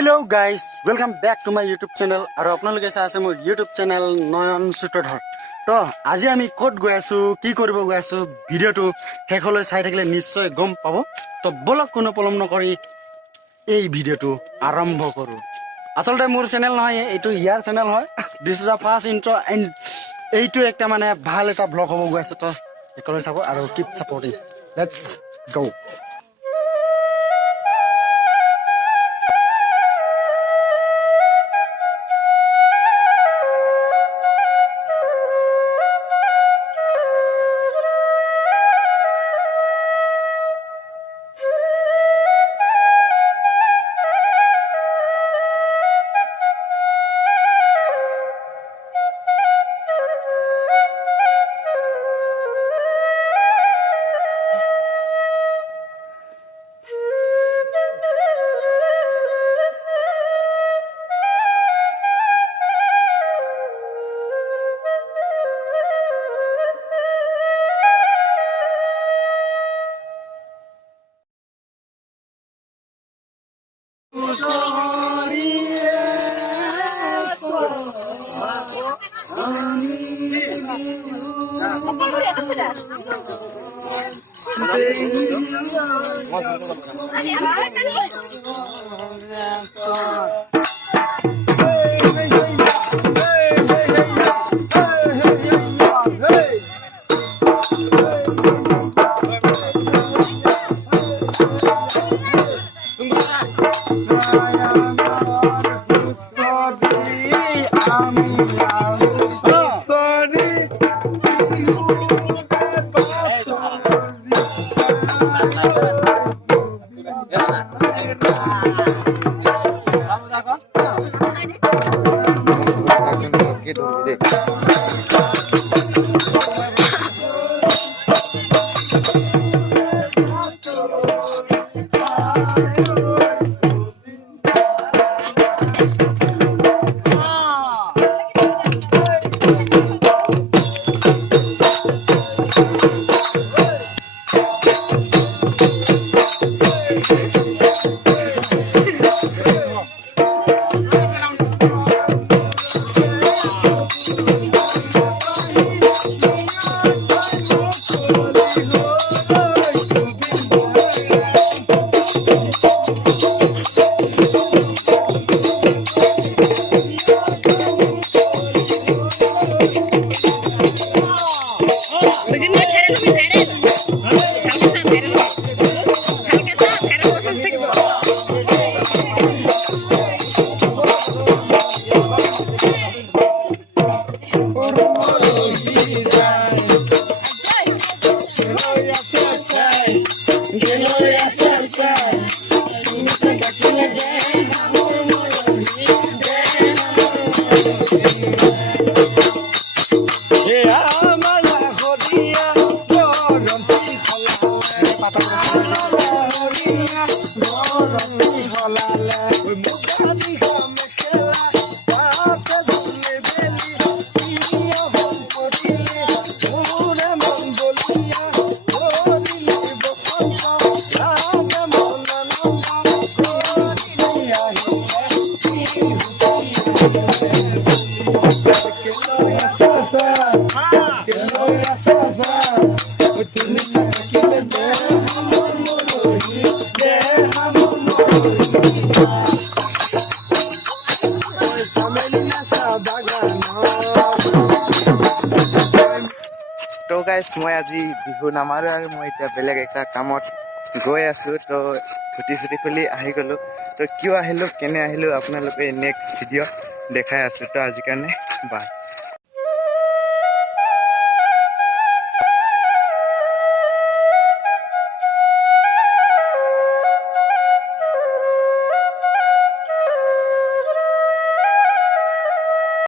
Hello guys welcome back to my YouTube channel और आपलोके चाइ आछे मोर यूट्यूब चैनल नयन सूत्रधर। तो आज आमी कत गई आसो कि करिब गई आसो भिडिओटो शेषলৈ চাই থাকিলে निश्चय गम पाब। तो बोलक कोनो पलम नकरि এই ভিডিওটো আৰম্ভ কৰো। আসলতে মোৰ চেনেল নহয়, এইটো ইয়াৰ চেনেল হয়। This is a first intro and এইটো একটা মানে ভাল এটা ব্লগ হ'ব গৈ আছে। তো একলৈ চাব আৰু কিপ সাপোৰ্টিং। Let's go. তো গাইজ মই আজি বিহু নামাৰো আৰু মই এতিয়া বেলেগ এটা কামত গৈ আছো। তো ধুতি চুটি খুলি আহি গ'লো। তো কিয় আহিলো কেনে আহিলো আপোনালোকে নেক্সট ভিডিঅ' দেখাই আছো। তো আজিৰ কাৰণে বাই।